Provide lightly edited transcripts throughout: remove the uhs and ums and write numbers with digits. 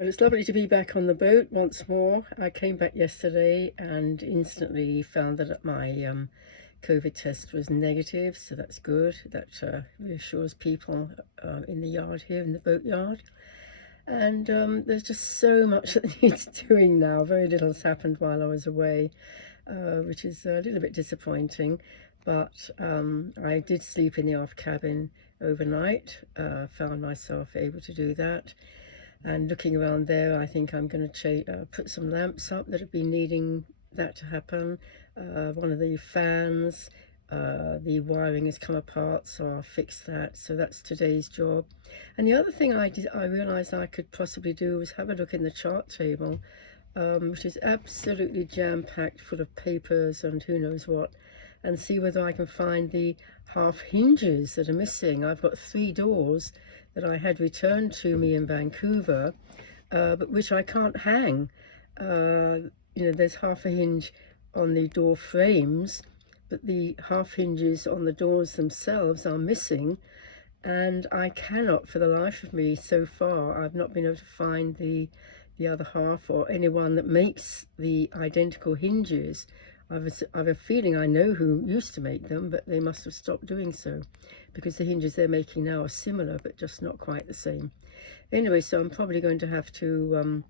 Well, it's lovely to be back on the boat once more. I came back yesterday and instantly found that my COVID test was negative, so that's good. That reassures people in the yard here, in the boat yard. And there's just so much that needs doing now. Very little has happened while I was away, which is a little bit disappointing. But I did sleep in the aft cabin overnight, found myself able to do that. And looking around there, I think I'm going to put some lamps up that have been needing that to happen. One of the fans, the wiring has come apart, so I'll fix that. So that's today's job. And the other thing I realised I could possibly do was have a look in the chart table, which is absolutely jam-packed full of papers and who knows what, and see whether I can find the half hinges that are missing. I've got 3 doors that I had returned to me in Vancouver, but which I can't hang. There's half a hinge on the door frames, but the half hinges on the doors themselves are missing, and I cannot for the life of me, so far I've not been able to find the other half or anyone that makes the identical hinges. I've a feeling I know who used to make them, but they must have stopped doing so, because the hinges they're making now are similar but just not quite the same. Anyway, so I'm probably going to have to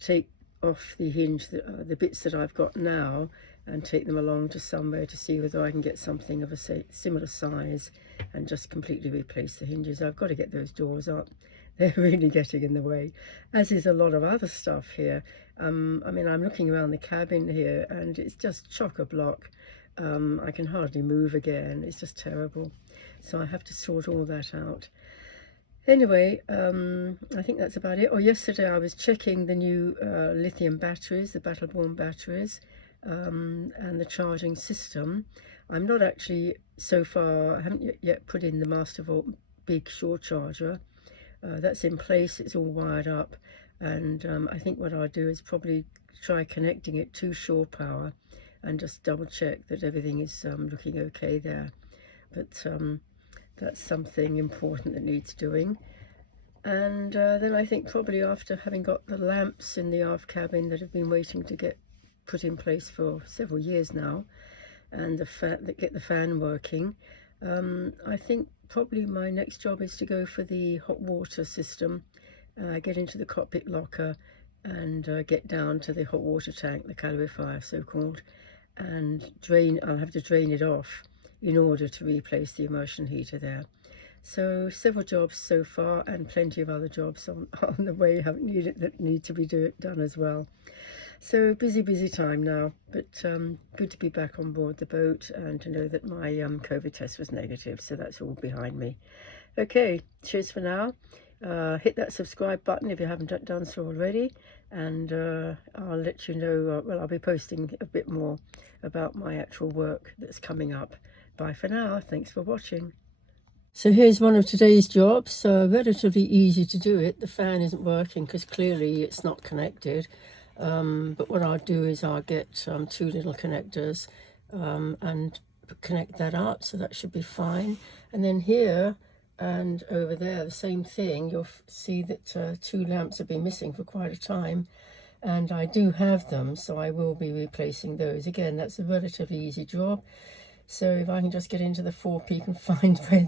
take off the hinge, the bits that I've got now, and take them along to somewhere to see whether I can get something of a similar size and just completely replace the hinges. I've got to get those doors up. They're really getting in the way, as is a lot of other stuff here. I mean, I'm looking around the cabin here and it's just chock-a-block. I can hardly move again. It's just terrible. So I have to sort all that out. Anyway, I think that's about it. Yesterday I was checking the new lithium batteries, the battle-born batteries, and the charging system. I'm not actually, so far, I haven't yet put in the Mastervolt big shore charger. That's in place, it's all wired up, and I think what I'll do is probably try connecting it to shore power and just double check that everything is looking okay there. But that's something important that needs doing. And then I think probably after having got the lamps in the aft cabin that have been waiting to get put in place for several years now, and get the fan working, I think probably my next job is to go for the hot water system, get into the cockpit locker and get down to the hot water tank, the calorifier so-called, and I'll have to drain it off in order to replace the immersion heater there. So several jobs so far, and plenty of other jobs on the way that need to be done as well. So busy time now, but good to be back on board the boat and to know that my COVID test was negative, so that's all behind me. Okay, cheers for now. Hit that subscribe button if you haven't done so already, and I'll let you know, I'll be posting a bit more about my actual work that's coming up. Bye for now. Thanks for watching. So here's one of today's jobs. Relatively easy to do it. The fan isn't working because clearly it's not connected. But what I'll do is I'll get 2 little connectors and connect that up, so that should be fine. And then here and over there, the same thing. You'll see that 2 lamps have been missing for quite a time, and I do have them, so I will be replacing those. Again, that's a relatively easy job. So if I can just get into the forepeak and find where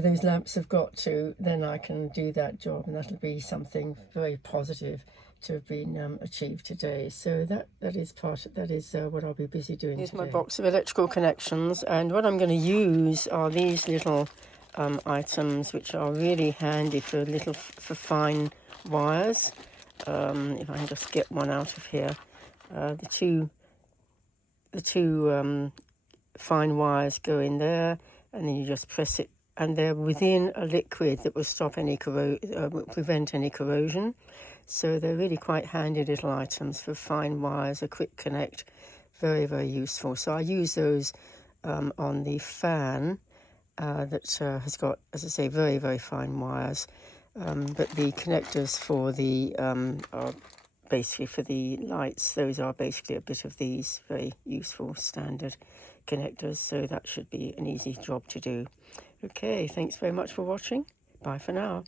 those lamps have got to, then I can do that job, and that'll be something very positive to have been achieved today. So that is what I'll be busy doing. Here's today. My box of electrical connections, and what I'm going to use are these little items, which are really handy for fine wires. If I can just get one out of here, the two fine wires go in there, and then you just press it, and they're within a liquid that will stop any prevent any corrosion. So they're really quite handy little items for fine wires, a quick connect, very, very useful. So I use those on the fan that has got, as I say, very, very fine wires. But the connectors for the are basically for the lights. Those are basically a bit of these very useful standard connectors. So that should be an easy job to do. Okay, thanks very much for watching. Bye for now.